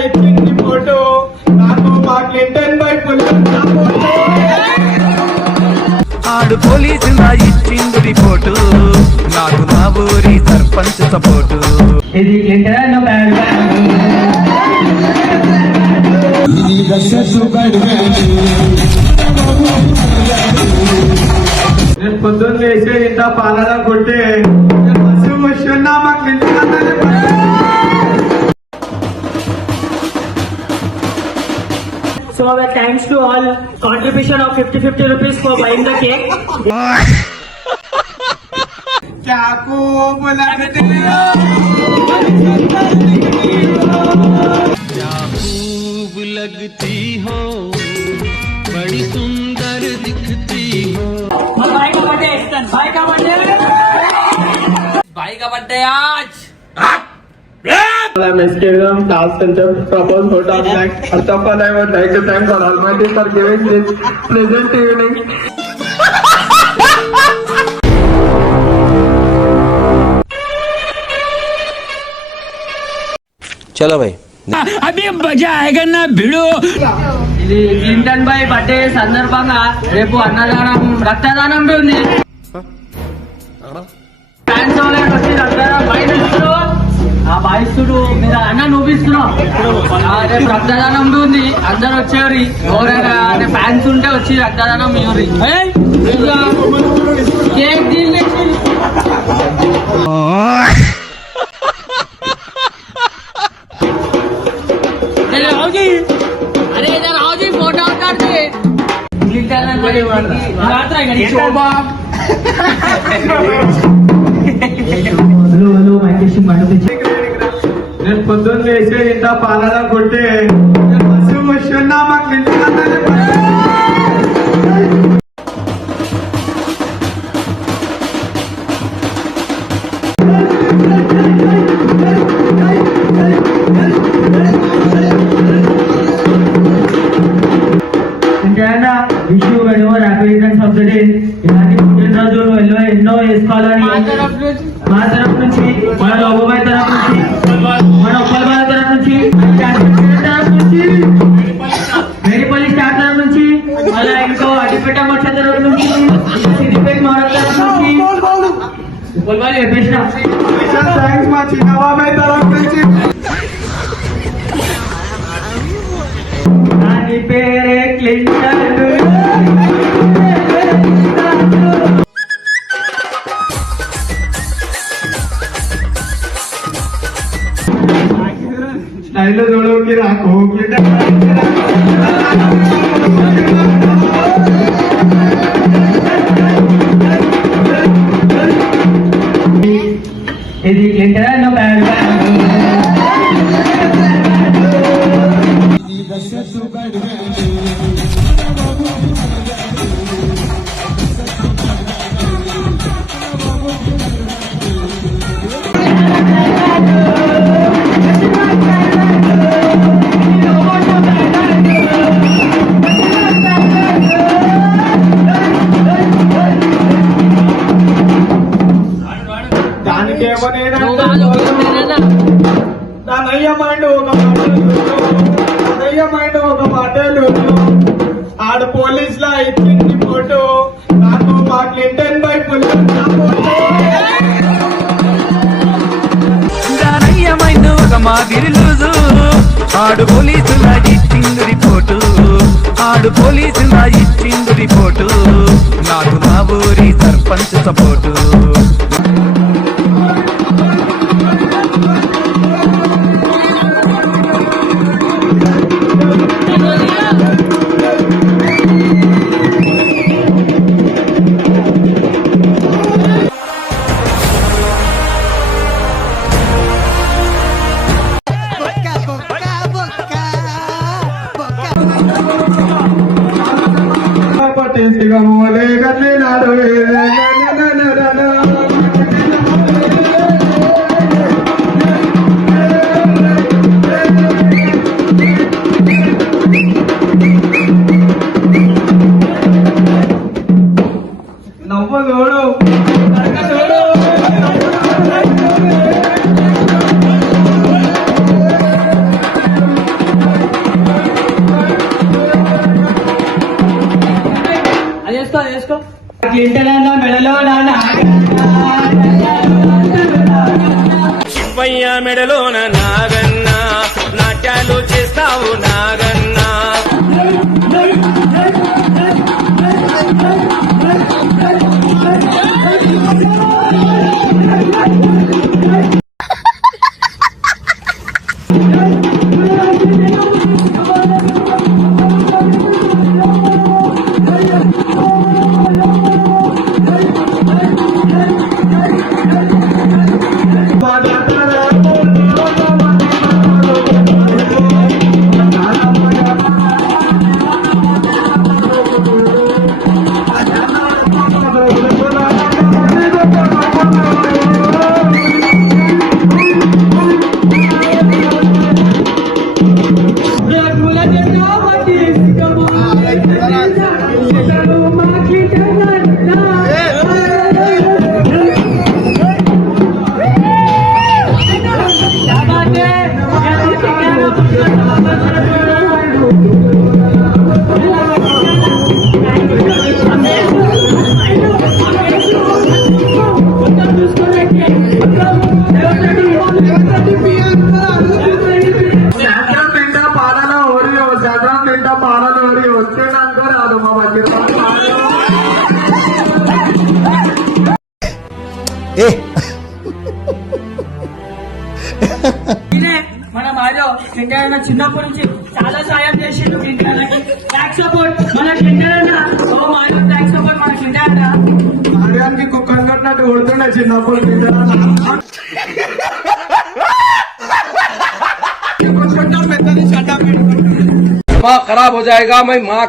ఇచ్చింది ఫోటో నాకు మా క్లింటన్ వైపుల ఫోటో ఆడు పోలీసులా ఇచ్చింది రిపోర్టు నాకు నా ఊరి సర్పంచ్ సపోర్టు ఇది క్లింటన్ నేను పొద్దున్న వేసే ఇంత పాలన కొట్టే బస్సు వస్తున్నా మా Clinton So thanks to all contribution of 50 rupees for buying the cake. क्या खूब लगती हो क्या खूब लगती हो बड़ी सुंदर दिखती हो भाई का बर्थडे भाई का बर्थडे आज I'm Instagram task and propose photo of next. First of all, I would like to thank God Almighty for giving this pleasant evening. चलो भाई अभी मजा आएगा ना भिड़ो ఇది క్లింటన్ బాయ్ బర్త్డే సందర్భంగా రేపు అన్నదానం రక్తదానం ఉంది ఫ్యాన్స్ వాళ్ళకి వచ్చి రక్తదానం బయట ఇస్తారు ఆ బాయిస్తుడు మీద అన్న నువ్వు ఇస్తున్నావు రేపు రక్తదానం ఉంది అందరు వచ్చేవారి ఎవరైనా ఫ్యాన్స్ ఉంటే వచ్చి రక్తదానం ఇవ్వరి కేక్ తీసి अरे इधर आओ जी फोटो कर दे నేను పొద్దున్న వేసే ఇంత పాలన కొట్టే బస్సు వస్తున్నా మా Clinton wish you very much happy returns of the day. ఇలాంటి పుట్టినరోజులు ఎన్నో వేసుకోవాలని మా తరఫు నుంచి, మన లోబాయ్ తరఫు నుంచి, మన ఉప్పలబాయ్ తరఫు నుంచి, తరఫు నుంచి, మేడిపల్లి స్టాఫ్ తరఫు నుంచి, అలా ఇంకో అడ్డిపేట మచ్చ తరఫు నుంచి, సిద్దిపేట మహారాజ్ తరఫు నుంచి ఉప్పలబాయ్ చెప్పేసిన థ్యాంక్స్ మా చిన్న బాబాయ్ తరఫు నుంచి. దాని పేరే క్లింటన్. స్టైల్లో చూడకి రాకు ఇది క్లింటన్ దానికేమో దానయ్య మైండ్ ఒక మాటలు ఆడ పోలీసులా ఇచ్చింది ఫోటో నాకు మా క్లింటన్ వైపుల ఫోటో దానయ్యమైన ఒక మాదిరి లూజు ఆడు పోలీసులా ఇచ్చింది రిపోర్టు ఆడు పోలీసులా ఇచ్చింది రిపోర్టు నాకు నా ఊరి సర్పంచ్ సపోర్టు పట్టించుకోలే కట్టినాడు నవ్వలోడు క్లింటన్ అన్న మెడలో శివయ్య మెడలోన నాగన్న నాట్యాలు చేస్తావు నాగన్న మన మారో కింటన్ చిన్నప్పటి నుంచి చాలా సాయం చేసిండు కింటన్ బ్యాక్ సపోర్ట్ మన కింటన్ ఓ మారో బ్యాక్ సపోర్ట్ మన కింటన్ ఆర్యానికి కుక్కర్ కట్టినట్టు కొడుతుండే చిన్నప్పుడు खराब हो जाएगा मैं माँ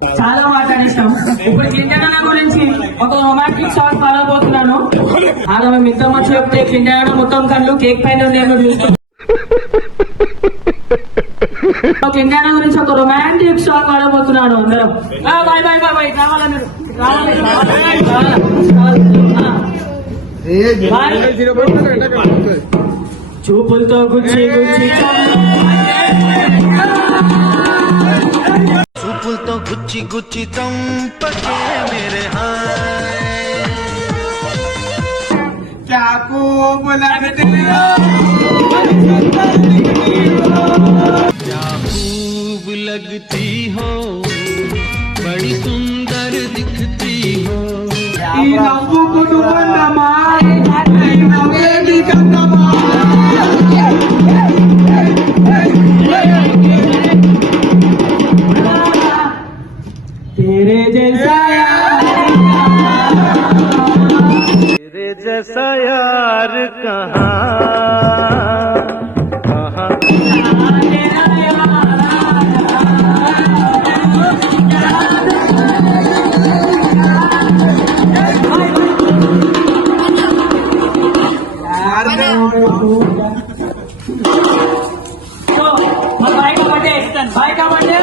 చాలా మాట్లాడేసాం ఇప్పుడు కింటన్ గురించి ఒక రొమాంటిక్ సాంగ్ పాడబోతున్నాను ఆమె మిగతా వచ్చి చెప్తే కింటన్ మొత్తం కళ్ళు కేక్ పైన నేను చూస్తాను కింటన్ గురించి ఒక రొమాంటిక్ సాంగ్ పాడబోతున్నాను అందరం బాయ్ బాయ్ బాయ్ బాయ్ రావాలా మీరు చూపులతో గుచ్చి గుచ్చి చూపులతో గుచ్చి గుచ్చి చంపకే మేరే హాయ్ क्या खूब लगती हो क्या खूब लगती हो बड़ी सुंदर दिखती हो ఈ నవ్వు కుటుంబమా ఈ నవ్వేది కన్నమా तेरे जैसा तेरे जैसा यार कहाँ कहाँ भाई का बर्थडे भाई का बर्थडे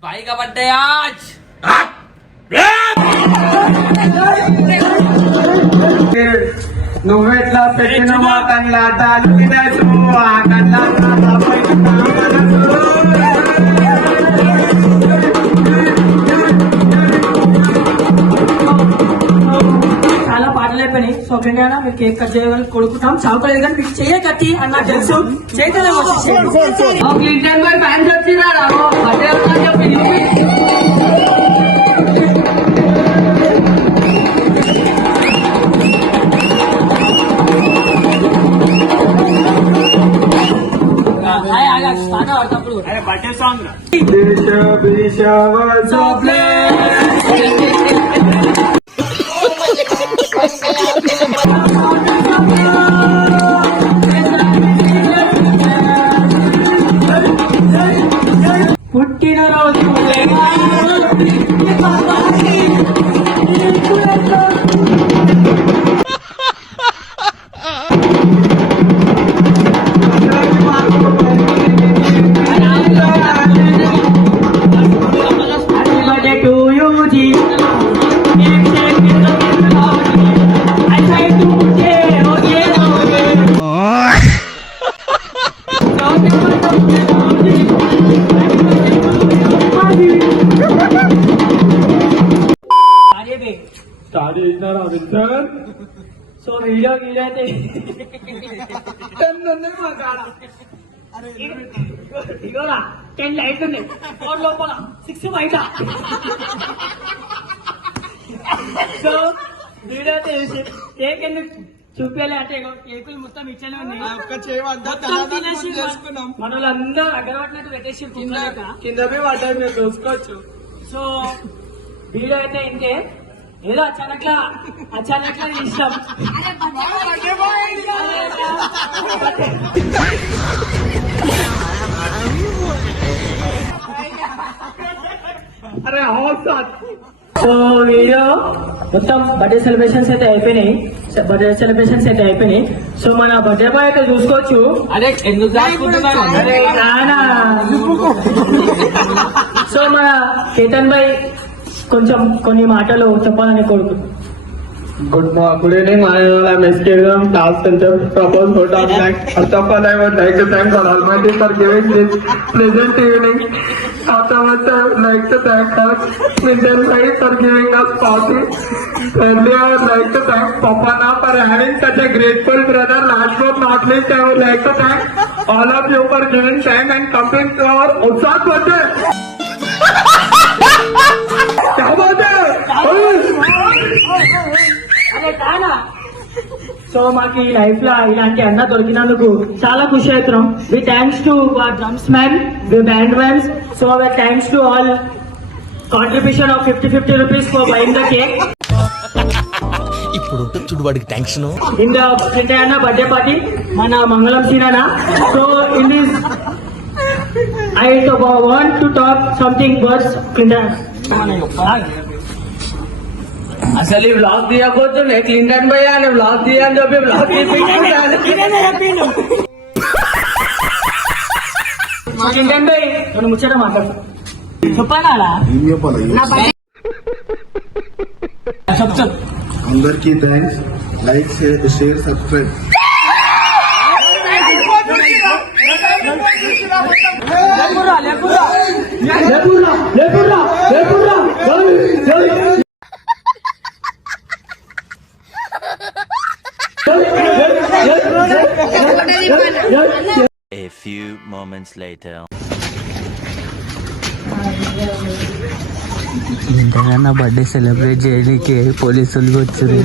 भाई का बर्थडे आज నువ్వెట్లా పెట్టిన మాటంలా తాలినసు ఆ కన్నా చాలా పాటలు అయిపోయినాయి సో ఫ్రెండ్ మీరు కేక్ కట్ చేయగలి కొడుకుంటాం చావుకోలేదు కానీ మీకు చెయ్య కట్టి అని నాకు తెలుసు చైతన్యం వచ్చేసి క్లింటన్ బాయ్ ఫ్యాన్స్ వచ్చినారా చెప్పి బర్త్డే సాంగ్ దేశ విషవసప్లే పుట్టినరోజు to you, I try to చేసినారా సార్? సో వీడియో అయితే ఇగోరా 10 లైట్లు ఉన్నాయి 4 లోపల 6 బయట. సో వీడియో అయితే కేక్ ఎందుకు చూపించాలి అంటే కేకులు మొత్తం ఇచ్చేనే ఉన్నాయి. మన వాళ్ళందరూ అగరబట్టినట్టు పెట్టేసి కింద పోయి పడ్డాయి మీరు చూసుకోవచ్చు. సో వీడియో అయితే ఇంకే ఏదో అచానక్లా ఇష్టం. అరే సార్ సో వీడియో మొత్తం బర్త్డే సెలబ్రేషన్స్ అయితే అయిపోయినాయి. సో మన బర్త్డే బాయ్ అయితే చూసుకోవచ్చు. अरे ఎందుకు దాచుకుంటున్నావు? అరే నానా. సో మన కేతన్ భాయ్ కొంచెం కొన్ని మాటలు చెప్పాలని కోరుకుంటున్నాను. Good evening, my name is Meskeram, Task Center, proposed vote of next. First of all, I would like to thank God Almighty for giving this pleasant evening. Afterwards, I would like to thank us, Indian Bhai, for giving us party. Thirdly, I would like to thank Papana for having such a grateful brother. Last but not least, I would like to thank all of you for giving time and coming to our Utsat birthday. क्या बात है? అరే కానా. So మాకు ఈ life లో ఇలాంటి అన్న దొరికినందుకు చాలా ఖుషి అవుతున్నాం. We thanks to drums man, we band mans. So we thanks to all contribution of 50 rupees for buying the cake. ఇప్పుడు చూడు వాడికి టెన్షన్. ఇన్ ద అన్న బర్త్డే పార్టీ మన మంగళం సీనా. So in this I want to talk something words. అసలు ఈ blog తీయకపోతుండే Clinton భయ్య అని బ్లాగ్ తీయని చెప్పి బ్లాగ్ ఏంటంటే నేను ముచ్చట మాట్లాడు చెప్పాలా అందరికీ thanks. Like share subscribe. A few moments later. ఇంతగా నా బర్త్డే సెలబ్రేట్ చేయడానికి పోలీసులు వచ్చారు.